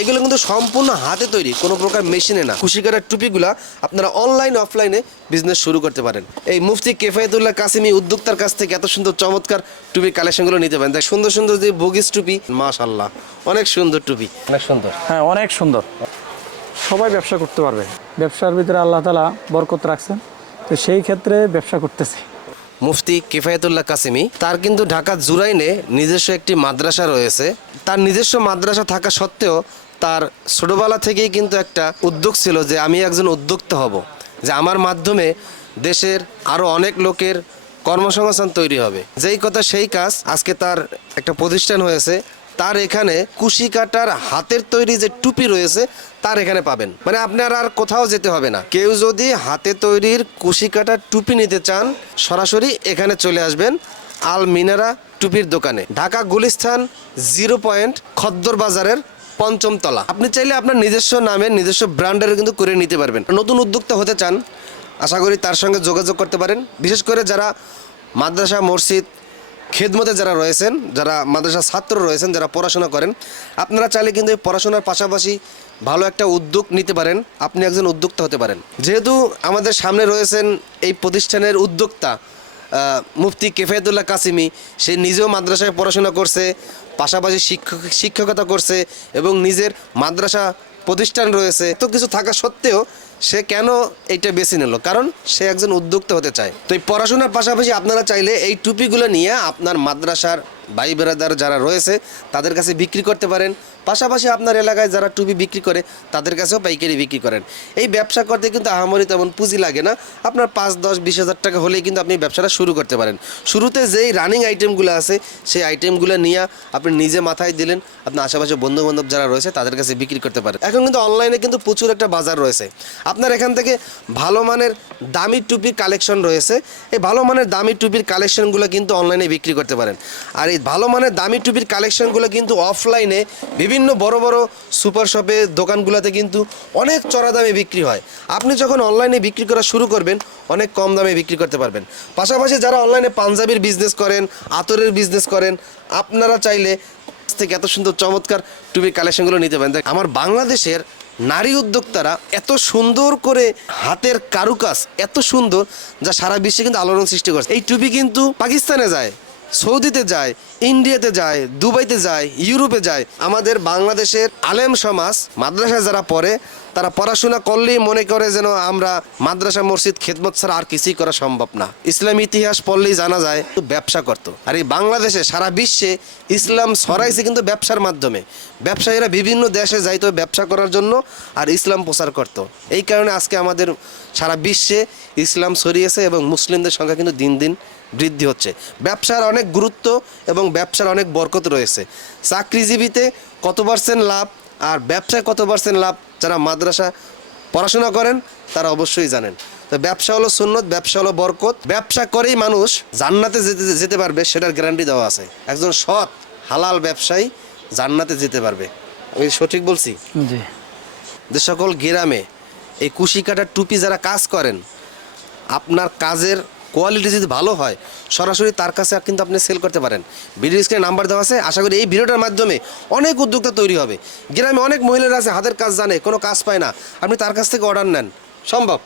এগুলো কিন্তু সম্পূর্ণ হাতে তৈরি, কোনো প্রকার মেশিনে না। কুশিকাটার টুপিগুলা আপনারা অনলাইন অফলাইনে বিজনেস শুরু করতে পারেন। এই মুফতি কেফায়তুল্লাহ কাসিমি উদ্যোক্তার কাছ থেকে এত সুন্দর চমৎকার টুপির কালেকশনগুলো নিতে পারেন। দেখ, সুন্দর সুন্দর যে বগিস টুপি মাশাল্লাহ অনেক সুন্দর টুপি, অনেক সুন্দর। হ্যাঁ অনেক সুন্দর। সবাই ব্যবসা করতে পারবে। ব্যবসার ভিতরে আল্লাহ তালা বরকত রাখছেন। তো সেই ক্ষেত্রে ব্যবসা করতেছি। মুফতি কিফায়তুল্লাহ কাসিমি, তার কিন্তু ঢাকা জুরাইনে নিজস্ব একটি মাদ্রাসা রয়েছে। তার নিজস্ব মাদ্রাসা থাকা সত্ত্বেও তার ছোটবেলা থেকেই কিন্তু একটা উদ্যোগ ছিল যে আমি একজন উদ্যোক্তা হব, যে আমার মাধ্যমে দেশের আরও অনেক লোকের কর্মসংস্থান তৈরি হবে। যেই কথা সেই কাজ আজকে তার একটা প্রতিষ্ঠান হয়েছে। তার এখানে কুশি কাটার হাতের তৈরি যে টুপি রয়েছে তার এখানে পাবেন। মানে আপনার আর কোথাও যেতে হবে না। কেউ যদি হাতে তৈরির কুশি কাটার টুপি নিতে চান, সরাসরি এখানে চলে আসবেন আল মিনারা টুপির দোকানে। ঢাকা গুলিস্থান জিরো পয়েন্ট খদ্দর বাজারের পঞ্চম তলা। আপনি চাইলে আপনার নিজস্ব নামে, নিজস্ব ব্র্যান্ডের কিন্তু করে নিতে পারবেন। নতুন উদ্যোক্তা হতে চান, আশা করি তার সঙ্গে যোগাযোগ করতে পারেন। বিশেষ করে যারা মাদ্রাসা, মসজিদ খেদমতে যারা রয়েছেন, যারা মাদ্রাসা ছাত্র রয়েছেন, যারা পড়াশোনা করেন, আপনারা চাইলে কিন্তু এই পড়াশোনার পাশাপাশি ভালো একটা উদ্যোগ নিতে পারেন। আপনি একজন উদ্যোক্তা হতে পারেন। যেহেতু আমাদের সামনে রয়েছেন এই প্রতিষ্ঠানের উদ্যোক্তা মুফতি কেফায়তুল্লাহ কাসিমি, সে নিজেও মাদ্রাসায় পড়াশোনা করছে, পাশাপাশি শিক্ষক, শিক্ষকতা করছে এবং নিজের মাদ্রাসা প্রতিষ্ঠান রয়েছে। তো কিছু থাকা সত্ত্বেও সে কেন এইটা বেছে নিল? কারণ সে একজন উদ্যোক্তা হতে চায়। তো এই পড়াশোনার পাশাপাশি আপনারা চাইলে এই টুপিগুলো নিয়ে আপনার মাদ্রাসার ভাই বেড়াদার যারা রয়েছে, তাদের কাছে বিক্রি করতে পারেন। পাশাপাশি আপনার এলাকায় যারা টুপি বিক্রি করে, তাদের কাছেও পাইকারি বিক্রি করেন। এই ব্যবসা করতে কিন্তু আহামরি তেমন পুঁজি লাগে না। আপনার পাঁচ, দশ, বিশ হাজার টাকা হলেই কিন্তু আপনি ব্যবসাটা শুরু করতে পারেন। শুরুতে যেই রানিং আইটেমগুলো আছে, সেই আইটেমগুলো নিয়ে আপনি নিজে মাথায় দিলেন, আপনার আশেপাশে বন্ধু বান্ধব যারা রয়েছে, তাদের কাছে বিক্রি করতে পারেন। এখন কিন্তু অনলাইনে কিন্তু প্রচুর একটা বাজার রয়েছে। আপনার এখান থেকে ভালো মানের দামি টুপির কালেকশন রয়েছে। এই ভালো মানের দামি টুপির কালেকশনগুলো কিন্তু অনলাইনে বিক্রি করতে পারেন। আর এই ভালো মানের দামি টুপির কালেকশনগুলো কিন্তু অফলাইনে বিভিন্ন বড় বড় সুপার শপে দোকানগুলোতে কিন্তু অনেক চড়া দামে বিক্রি হয়। আপনি যখন অনলাইনে বিক্রি করা শুরু করবেন, অনেক কম দামে বিক্রি করতে পারবেন। পাশাপাশি যারা অনলাইনে পাঞ্জাবির বিজনেস করেন, আতরের বিজনেস করেন, আপনারা চাইলে থেকে এত সুন্দর চমৎকার টুপির কালেকশনগুলো নিতে পারেন। আমার বাংলাদেশের নারী উদ্যোক্তারা এত সুন্দর করে হাতের কারুকাজ, এত সুন্দর, যা সারা বিশ্বে কিন্তু আলোড়ন সৃষ্টি করছে। এই টুপি কিন্তু পাকিস্তানে যায়। সৌদিতে যায়, ইন্ডিয়াতে যায়, দুবাইতে যায়, ইউরোপে যায়। আমাদের বাংলাদেশের আলেম সমাজ মাদ্রাসায় যারা পড়ে তারা পড়াশোনা করলেই মনে করে যেন আমরা মাদ্রাসা, মসজিদ, খেদমত ছাড়া আর কিছুই করা সম্ভব না। ইসলাম ইতিহাস পড়লেই জানা যায় ব্যবসা করতো। আর এই বাংলাদেশে, সারা বিশ্বে ইসলাম ছড়াইছে কিন্তু ব্যবসার মাধ্যমে। ব্যবসায়ীরা বিভিন্ন দেশে যাইতো ব্যবসা করার জন্য আর ইসলাম প্রচার করত। এই কারণে আজকে আমাদের সারা বিশ্বে ইসলাম ছড়িয়েছে এবং মুসলিমদের সংখ্যা কিন্তু দিন দিন বৃদ্ধি হচ্ছে। ব্যবসার অনেক গুরুত্ব এবং ব্যবসার অনেক বরকত রয়েছে। চাকরিজীবীতে কত পার্সেন্ট লাভ আর ব্যবসায় কত পার্সেন্ট লাভ যারা মাদ্রাসা পড়াশোনা করেন তারা অবশ্যই জানেন। তো ব্যবসা হলো সুন্নত ব্যবসা হলো বরকত। ব্যবসা করেই মানুষ জান্নাতে যেতে যেতে পারবে সেটার গ্যারান্টি দেওয়া আছে। একজন সৎ হালাল ব্যবসায়ী জান্নাতে যেতে পারবে। আমি সঠিক বলছি? যে সকল গ্রামে এই কুশি কাটার টুপি যারা কাজ করেন আপনার কাজের কোয়ালিটি যদি ভালো হয় সরাসরি তার কাছে কিন্তু আপনি সেল করতে পারেন। ভিডিও স্ক্রিনে নাম্বার দেওয়া আছে। আশা করি এই ভিডিওটার মাধ্যমে অনেক উদ্যোক্তা তৈরি হবে। গ্রামে অনেক মহিলারা আছে হাতের কাজ জানে কোনো কাজ পায় না। আপনি তার কাছ থেকে অর্ডার নেন। সম্ভব?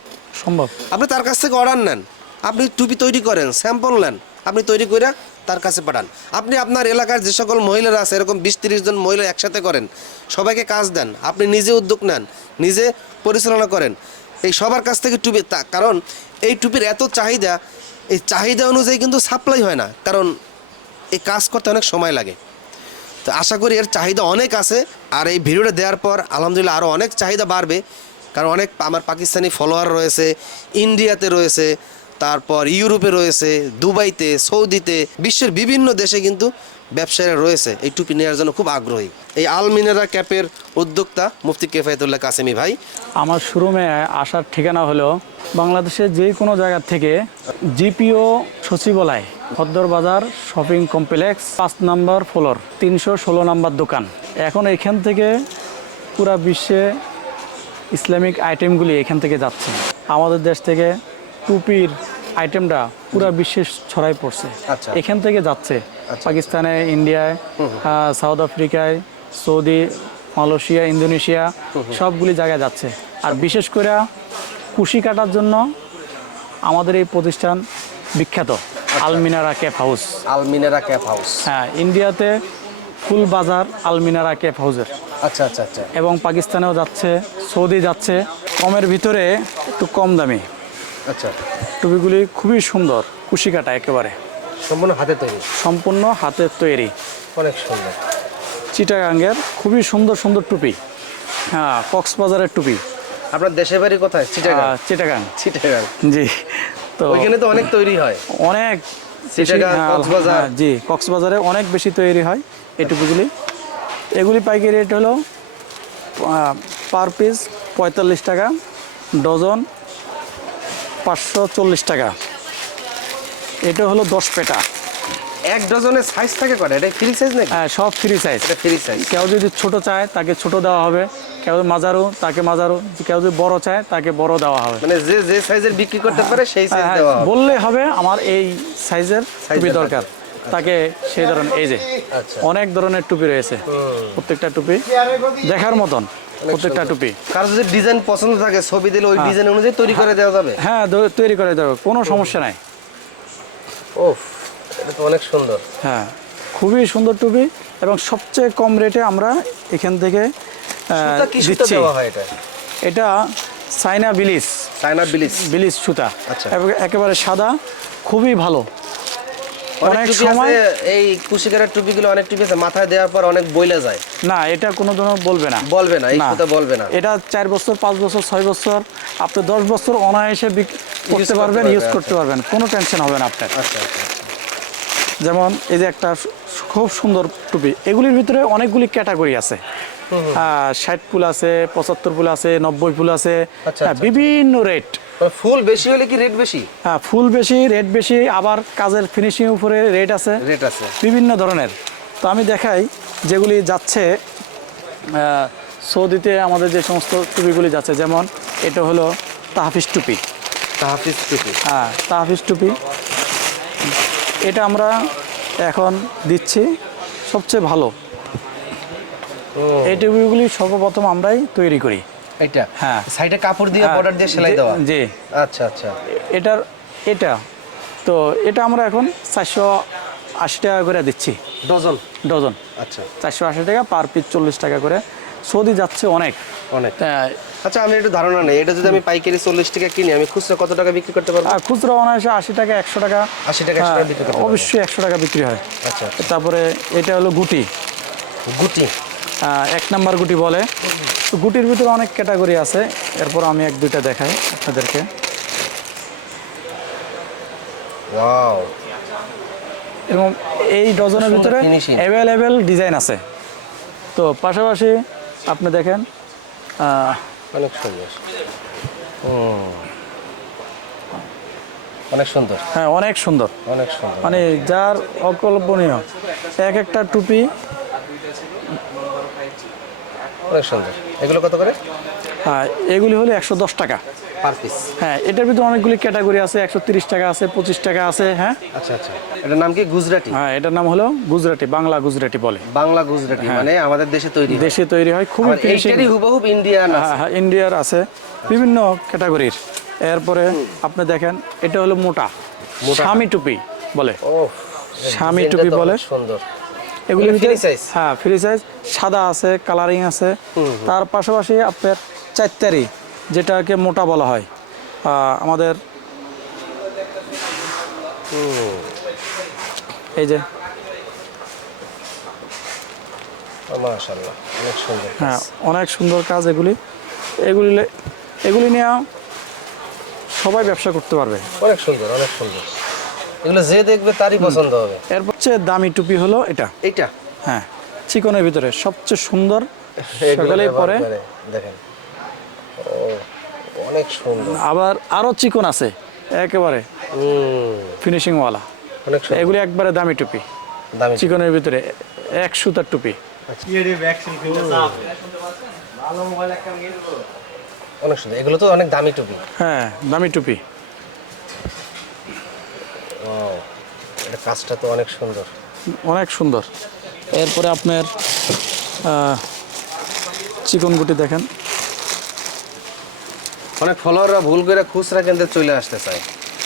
সম্ভব। আপনি তার কাছ থেকে অর্ডার নেন। আপনি টুপি তৈরি করেন স্যাম্পল নেন। আপনি তৈরি করে তার কাছে পাঠান। আপনি আপনার এলাকার যে সকল মহিলারা আছে এরকম বিশ তিরিশ জন মহিলা একসাথে করেন সবাইকে কাজ দেন। আপনি নিজে উদ্যোগ নেন নিজে পরিচালনা করেন। এই সবার কাছ থেকে টুপি তা কারণ এই টুপির এত চাহিদা, এই চাহিদা অনুযায়ী কিন্তু সাপ্লাই হয় না, কারণ এই কাজ করতে অনেক সময় লাগে। তো আশা করি এর চাহিদা অনেক আছে, আর এই ভিডিওটা দেওয়ার পর আলহামদুলিল্লাহ আরও অনেক চাহিদা বাড়বে, কারণ অনেক আমার পাকিস্তানি ফলোয়ার রয়েছে, ইন্ডিয়াতে রয়েছে, তারপর ইউরোপে রয়েছে, দুবাইতে, সৌদিতে, বিশ্বের বিভিন্ন দেশে কিন্তু ব্যবসায়ীরা রয়েছে এই টুপি নেওয়ার জন্য খুব আগ্রহী। এই আলমিনেরা ক্যাপের উদ্যোক্তা মুফতি কেফায়তুল্লাহ কাসেমি ভাই। আমার শোরুমে আসার ঠিকানা হলো বাংলাদেশের যে কোনো জায়গা থেকে জিপিও সচিবালয় খদ্দর বাজার শপিং কমপ্লেক্স পাঁচ নম্বর ফ্লোর তিনশো ষোলো নম্বর দোকান। এখন এখান থেকে পুরা বিশ্বে ইসলামিক আইটেমগুলি এখান থেকে যাচ্ছে। আমাদের দেশ থেকে টুপির আইটেমটা পুরা বিশ্বে ছড়াই পড়ছে। আচ্ছা। এখান থেকে যাচ্ছে। পাকিস্তানে ইন্ডিয়ায় সাউথ আফ্রিকায় সৌদি মালয়েশিয়া ইন্দোনেশিয়া সবগুলি জায়গায় যাচ্ছে। আর বিশেষ করে কুশি কাটার জন্য আমাদের এই প্রতিষ্ঠান বিখ্যাত Alminara cap house. Alminara cap house. হ্যাঁ ইন্ডিয়াতে ফুল বাজার আলমিনারা ক্যাপ হাউসের। আচ্ছা আচ্ছা আচ্ছা। এবং পাকিস্তানেও যাচ্ছে সৌদি যাচ্ছে। কমের ভিতরে একটু কম দামি। আচ্ছা। টুপিগুলি খুবই সুন্দর কুশি কাটা একেবারে। সম্পূর্ণ হাতে তৈরি? সম্পূর্ণ হাতের তৈরি। অনেক সুন্দর। চিটাগাঙ্গের খুবই সুন্দর সুন্দর টুপি। হ্যাঁ কক্সবাজারের টুপি। আপনার দেশের বাড়ি কোথায়? চিটাগাং? চিটাগাং। চিটাগাং। জি তো ওইখানে তো অনেক তৈরি হয়। অনেক চিটাগাং, হ্যাঁ, কক্সবাজার। হ্যাঁ, জি কক্সবাজারে অনেক বেশি তৈরি হয় এই টুপিগুলি। এগুলি পাইকারি রেট হলো পার পিস পঁয়তাল্লিশ টাকা ডজন পাঁচশো চল্লিশ টাকা। এটা হলো দশ পেটা। এক ডজনের সাইজ থাকে কটা? এটা ফ্রি সাইজ নাকি? হ্যাঁ সব ফ্রি সাইজ এটা ফ্রি সাইজ কেউ যদি ছোট চায় তাকে ছোট দেওয়া হবে। কেউ যদি মাজারো তাকে মাজারো কেউ যদি বড় চায় তাকে বড় দেওয়া হবে। মানে যে যে সাইজের বিক্রি করতে পারে সেই সাইজ হ্যাঁ, দেওয়া হবে। বললে হবে আমার এই সাইজের টুপি দরকার। তাকে সেই ধরনের এই যে আচ্ছা। অনেক ধরনের টুপি রয়েছে। প্রত্যেকটা টুপি দেখার মতন প্রত্যেকটা টুপি। কারও যদি ডিজাইন পছন্দ থাকে ছবি দিলে ওই ডিজাইন অনুযায়ী তৈরি করে দেওয়া যাবে। হ্যাঁ তৈরি করে দেবে কোনো সমস্যা নাই। ওফ এটা তো অনেক সুন্দর। হ্যাঁ খুবই সুন্দর টুপি এবং সবচেয়ে কম রেটে আমরা এখান থেকে দিচ্ছি। এটা? সাইনা বিলিস। সাইনা বিলিস। বিলিস সুতা। আচ্ছা। একেবারে সাদা খুবই ভালো। অনেক সময় এই কুশিকারের টুপিগুলো অনেক টুপি আছে মাথায় দেওয়ার পর অনেক বইলা যায়। না এটা কোনো ধরনের বলবে না। বলবে না এই। সুতা বলবে না। এটা চার বছর পাঁচ বছর ছয় বছর আপনি দশ বছর অনায়াসে করতে পারবেন ইউজ আচ্ছা। করতে পারবেন কোনো টেনশন হবে না আপনার। আচ্ছা আচ্ছা যেমন এই যে একটা খুব সুন্দর টুপি এগুলির ভিতরে অনেকগুলি ক্যাটাগরি আছে। ষাট ফুল আছে পঁচাত্তর ফুল আছে নব্বই ফুল আছে হ্যাঁ। বিভিন্ন রেট ফুল বেশি হলে কি রেট বেশি? হ্যাঁ ফুল বেশি রেট বেশি আবার কাজের ফিনিশিং উপরে রেট আছে। রেট আছে। বিভিন্ন ধরনের। তো আমি দেখাই যেগুলি যাচ্ছে সৌদিতে আমাদের যে সমস্ত টুপিগুলি যাচ্ছে যেমন এটা হলো তাহাফিস টুপি। তাহাফিজ টুপি। হ্যাঁ তাহাফিস টুপি। এটা আমরা এখন দিচ্ছি সবচেয়ে ভালো। এই টুপিগুলি সর্বপ্রথম আমরাই তৈরি করি। এটা? হ্যাঁ। সাইডে কাপড় দিয়ে হ্যাঁ, বর্ডার দিয়ে সেলাই দেওয়া? জি। আচ্ছা আচ্ছা। এটার এটা। তো এটা আমরা এখন চারশো আশি টাকা করে দিচ্ছি। ডজন? ডজন। আচ্ছা। চারশো আশি টাকা পার পিস চল্লিশ টাকা করে। সৌদি যাচ্ছে অনেক। অনেক। আচ্ছা আমি একটু ধারণা নেই। এটা যদি আমি পাইকারি চল্লিশ টাকা কিনি আমি খুচরা কত টাকা বিক্রি করতে পারব? খুচরো অনায়াসে আশি টাকা একশো টাকা। 80 টাকা, 100 টাকা হ্যাঁ, বিক্রি অবশ্যই একশো টাকা বিক্রি হয়। আচ্ছা। তারপরে এটা হলো গুটি। গুটি। এক নাম্বার গুটি বলে। তো গুটির ভিতরে অনেক ক্যাটাগরি আছে। এরপর আমি এক দুইটা দেখাই আপনাদেরকে। এবং এই ডজনের ভিতরে অ্যাভেলেবেল ডিজাইন আছে। তো পাশাপাশি আপনি দেখেন অনেক সুন্দর। অনেক সুন্দর। হ্যাঁ অনেক সুন্দর। অনেক সুন্দর। মানে যার অকল্পনীয় এক একটা টুপি অনেক সুন্দর। এগুলো কত করে? হ্যাঁ এগুলি হলো একশো দশ টাকা। Per piece. হ্যাঁ এটার ভিতরে অনেকগুলি ক্যাটাগরি আছে একশো তিরিশ টাকা আছে পঁচিশ টাকা আছে হ্যাঁ? আচ্ছা আচ্ছা। এটার নাম কি? গুজরাটি? হ্যাঁ এটার নাম হলো গুজরাটি বাংলা গুজরাটি বলে। বাংলা গুজরাটি মানে আমাদের দেশে তৈরি দেশে তৈরি হয় খুবই ফিনিশিং এইটারই হুবহুব ইন্ডিয়ান আছে। হ্যাঁ হ্যাঁ ইন্ডিয়ার আছে বিভিন্ন ক্যাটাগরির এরপরে আপনি দেখেন এটা হলো মোটা। স্বামী টুপি বলে। স্বামী টুপি বলে। সুন্দর। এগুলি হ্যাঁ ফ্রি সাইজ সাদা আছে কালারিং আছে। তার পাশাপাশি আপনার চারতারি যেটাকে মোটা বলা হয় আমাদের এই যে। মাশাআল্লাহ অনেক সুন্দর হ্যাঁ অনেক সুন্দর কাজ এগুলি। এগুলি এগুলি নিয়ে সবাই ব্যবসা করতে পারবে। অনেক সুন্দর অনেক সুন্দর। এগুলো যে দেখবে তারই পছন্দ হবে। এরপর হচ্ছে দামি টুপি হলো এটা। এটা হ্যাঁ চিকনের ভিতরে সবচেয়ে সুন্দর সকলেই পরে। দেখেন। ও অনেক সুন্দর। আবার আরও চিকন আছে একেবারে অনেক সুন্দর। এগুলি একবারে দামি টুপি। দামি চিকনের ভিতরে এক সুতার টুপি। অনেক সুন্দর। এগুলো তো অনেক দামি টুপি। হ্যাঁ দামি টুপি। এটা কাজটা তো অনেক সুন্দর। অনেক সুন্দর। এরপরে আপনার চিকন গুটি দেখেন। অনেক ফলোয়াররা ভুল করে খুচরা কেন্দ্রে চলে আসতে চায়।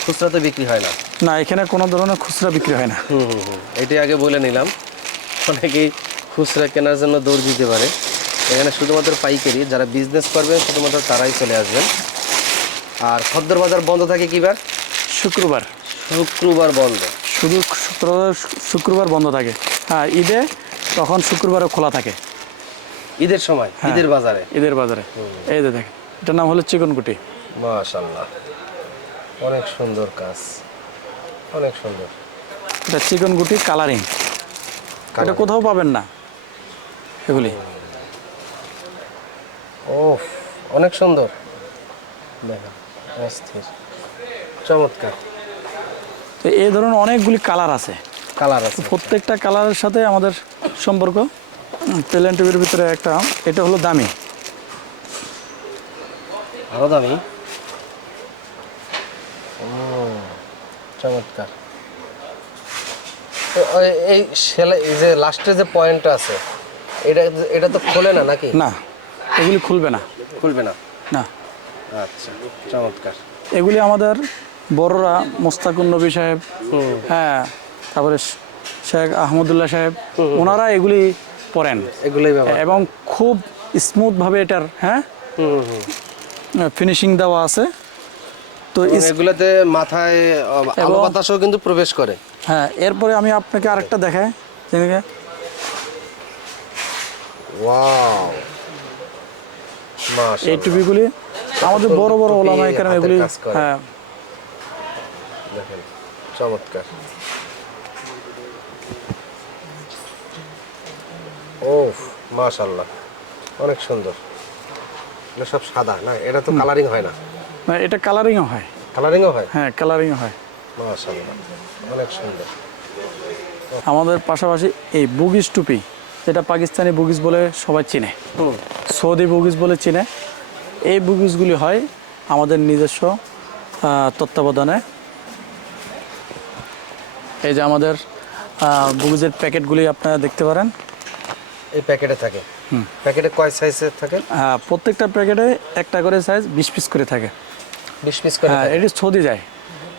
খুচরা তো বিক্রি হয় না। না এখানে কোনো ধরনের খুচরা বিক্রি হয় না। হুম হুম হুম এটাই আগে বলে নিলাম। অনেকেই খুচরা কেনার জন্য দৌড় দিতে পারে। এখানে শুধুমাত্র পাইকারি যারা বিজনেস করবেন শুধুমাত্র তারাই চলে আসবেন। আর খদ্দর বাজার বন্ধ থাকে কিবার? শুক্রবার। শুক্রবার বন্ধ। শুধু শুক্রবার শুক্রবার বন্ধ থাকে। হ্যাঁ ঈদে তখন শুক্রবারও খোলা থাকে। ঈদের সময় হ্যাঁ। ঈদের বাজারে। ঈদের বাজারে। এই যে দেখেন এটার নাম হলো চিকন গুটি মাশাল্লাহ অনেক সুন্দর কাজ। অনেক সুন্দর। এটা চিকন গুটি কালারিং। এটা কোথাও পাবেন না এগুলি। ও অনেক সুন্দর। দেখেন অস্থির। চমৎকার। তো এই ধরনের অনেকগুলি কালার আছে। কালার আছে। প্রত্যেকটা কালারের সাথে আমাদের সম্পর্ক। প্লেন টিভির ভিতরে একটা এটা হলো দামি। আরও দামি? ও চমৎকার। এই সেলাই যে লাস্টে যে পয়েন্টটা আছে এটা এটা তো খোলে না নাকি? না এগুলি খুলবে না। খুলবে না? না। আচ্ছা চমৎকার। এগুলি আমাদের বড়রা মোস্তাকুর নবী সাহেব হ্যাঁ তারপরে শেখ আহমদুল্লাহ সাহেব ওনারা এগুলি এগুলোই ব্যবহার এবং খুব স্মুথভাবে এটার হ্যাঁ ফিনিশিং দেওয়া আছে। তো এগুলোতে মাথায় আলো বাতাসও কিন্তু প্রবেশ করে। হ্যাঁ এরপরে আমি আপনাকে আরেকটা দেখাই। যেটাকে ওয়াও। এই টুপিগুলি আমাদের বড় বড় টুপি এখানে এগুলি হ্যাঁ দেখেন চমৎকার। ও মাশাল্লাহ অনেক সুন্দর। এগুলো সব সাদা না? এটা তো কালারিং হয় না। না, এটা কালারিংও হয়। কালারিংও হয়? হ্যাঁ কালারিংও হয়। মাশাল্লাহ অনেক সুন্দর। আমাদের পাশাপাশি এই বুগিস টুপি যেটা পাকিস্তানি বুগিস বলে সবাই চিনে। সৌদি বুগিস বলে চিনে। এই বুগিসগুলি হয় আমাদের নিজস্ব তত্ত্বাবধানে। এই যে আমাদের আহ, বুগিসের প্যাকেটগুলি আপনারা দেখতে পারেন। এই প্যাকেটে থাকে? হুম। প্যাকেটে কয় সাইজের থাকে? হ্যাঁ প্রত্যেকটা প্যাকেটে একটা করে সাইজ বিশ পিস করে থাকে। বিশ পিস করে হ্যাঁ এটি সৌদি যায়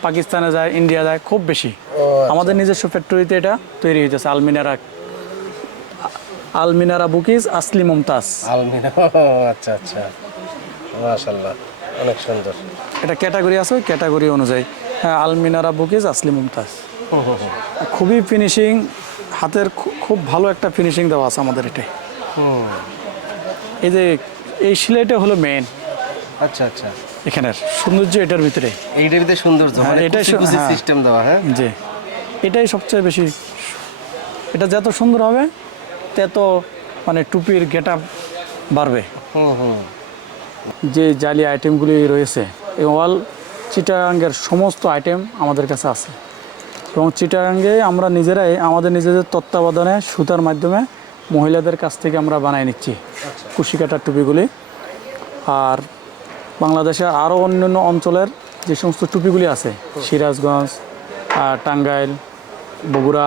পাকিস্তানে যায় ইন্ডিয়া যায় খুব বেশি। আচ্ছা। আমাদের নিজস্ব ফ্যাক্টরিতে এটা তৈরি হইতেছে আলমিনারা আলমিনারা বুকিজ আসলি মুমতাজ। আলমিরা আচ্ছা আচ্ছা। মাশাল্লাহ অনেক সুন্দর। এটা ক্যাটাগরি আছে ক্যাটাগরি অনুযায়ী। হ্যাঁ আলমিনারা বুকিজ আসলি মুমতাজ। খুবই ফিনিশিং হাতের খুব ভালো একটা ফিনিশিং দেওয়া আছে আমাদের এটাই হুম এই যে এই সিলাইটা হলো মেন আচ্ছা আচ্ছা। এখানের সৌন্দর্য এটার ভিতরে। এইটার ভিতরে সৌন্দর্য হ্যাঁ, মানে এটাই কুচি সু- কুচি হ্যাঁ। সিস্টেম দেওয়া হ্যাঁ? যে এটাই সবচেয়ে বেশি এটা যত সুন্দর হবে তত মানে টুপির গেট বাড়বে। হুম হুম। যে জালি আইটেমগুলি রয়েছে এই অল চিটাগাঙ্গের সমস্ত আইটেম আমাদের কাছে আছে। এবং চিটাগাঙ্গে আমরা নিজেরাই আমাদের নিজেদের তত্ত্বাবধানে সুতার মাধ্যমে মহিলাদের কাছ থেকে আমরা বানিয়ে নিচ্ছি কুশি কাটার টুপিগুলি। আর বাংলাদেশে আরও অন্যান্য অঞ্চলের যে সমস্ত টুপিগুলি আছে সিরাজগঞ্জ আর টাঙ্গাইল বগুড়া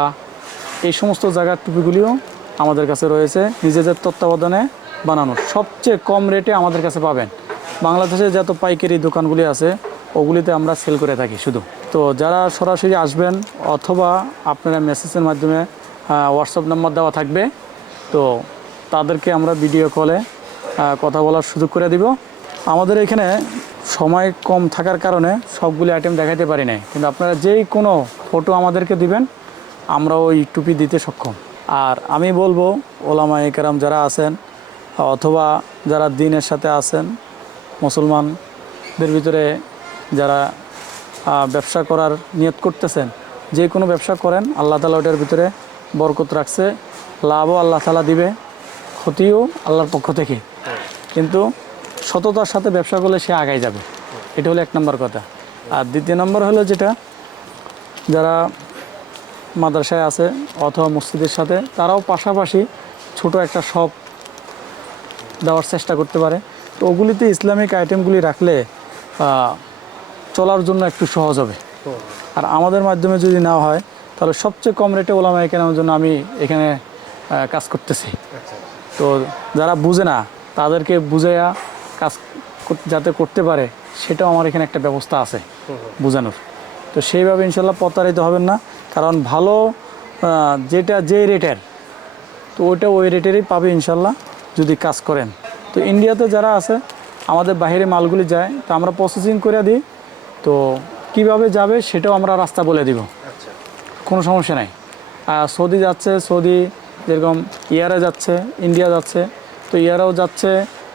এই সমস্ত জায়গার টুপিগুলিও আমাদের কাছে রয়েছে নিজেদের তত্ত্বাবধানে বানানো সবচেয়ে কম রেটে আমাদের কাছে পাবেন। বাংলাদেশে যত পাইকারি দোকানগুলি আছে ওগুলিতে আমরা সেল করে থাকি শুধু। তো যারা সরাসরি আসবেন অথবা আপনারা মেসেজের মাধ্যমে হোয়াটসঅ্যাপ নাম্বার দেওয়া থাকবে, তো তাদেরকে আমরা ভিডিও কলে কথা বলার সুযোগ করে দিব। আমাদের এখানে সময় কম থাকার কারণে সবগুলি আইটেম দেখাতে পারি নাই। কিন্তু আপনারা যেই কোনো ফটো আমাদেরকে দিবেন আমরা ওই টুপি দিতে সক্ষম। আর আমি বলব, ওলামা একরাম যারা আছেন, অথবা যারা দিনের সাথে আছেন, মুসলমানদের ভিতরে যারা ব্যবসা করার নিয়ত করতেছেন, যে কোনো ব্যবসা করেন, আল্লাহ তালা ওটার ভিতরে বরকত রাখছে, লাভও আল্লাহ তালা দিবে, ক্ষতিও আল্লাহর পক্ষ থেকে। কিন্তু সততার সাথে ব্যবসা করলে সে আগায় যাবে। এটা হলো এক নম্বর কথা। আর দ্বিতীয় নম্বর হলো যেটা, যারা মাদ্রাসায় আছে অথবা মসজিদের সাথে, তারাও পাশাপাশি ছোট একটা শপ দেওয়ার চেষ্টা করতে পারে। তো ওগুলিতে ইসলামিক আইটেমগুলি রাখলে চলার জন্য একটু সহজ হবে। আর আমাদের মাধ্যমে যদি না হয় তাহলে সবচেয়ে কম রেটে ওলামা কেনার জন্য আমি এখানে কাজ করতেছি। আচ্ছা তো যারা বুঝে না তাদেরকে বুঝাইয়া কাজ যাতে করতে পারে সেটাও আমার এখানে একটা ব্যবস্থা আছে বোঝানোর। তো সেইভাবে ইনশাল্লাহ প্রতারিত হবেন না কারণ ভালো যেটা যে রেটের তো ওইটা ওই রেটেরই পাবে ইনশাল্লাহ যদি কাজ করেন। তো ইন্ডিয়াতে যারা আছে আমাদের বাইরে মালগুলি যায় তো আমরা প্রসেসিং করে দিই তো কীভাবে যাবে সেটাও আমরা রাস্তা বলে দিব। কোনো সমস্যা নাই। আর সৌদি যাচ্ছে সৌদি যেরকম ইয়ারে যাচ্ছে ইন্ডিয়া যাচ্ছে তো ইয়ারেও যাচ্ছে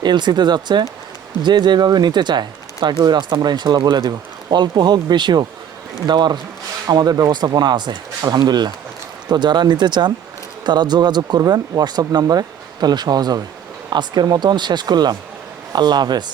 এলসিতে যাচ্ছে যে যেভাবে নিতে চায় তাকে ওই রাস্তা আমরা ইনশাল্লাহ বলে দিব। অল্প হোক বেশি হোক দেওয়ার আমাদের ব্যবস্থাপনা আছে আলহামদুলিল্লাহ। তো যারা নিতে চান তারা যোগাযোগ করবেন হোয়াটসঅ্যাপ নাম্বারে তাহলে সহজ হবে। আজকের মতন শেষ করলাম। আল্লাহ হাফেজ।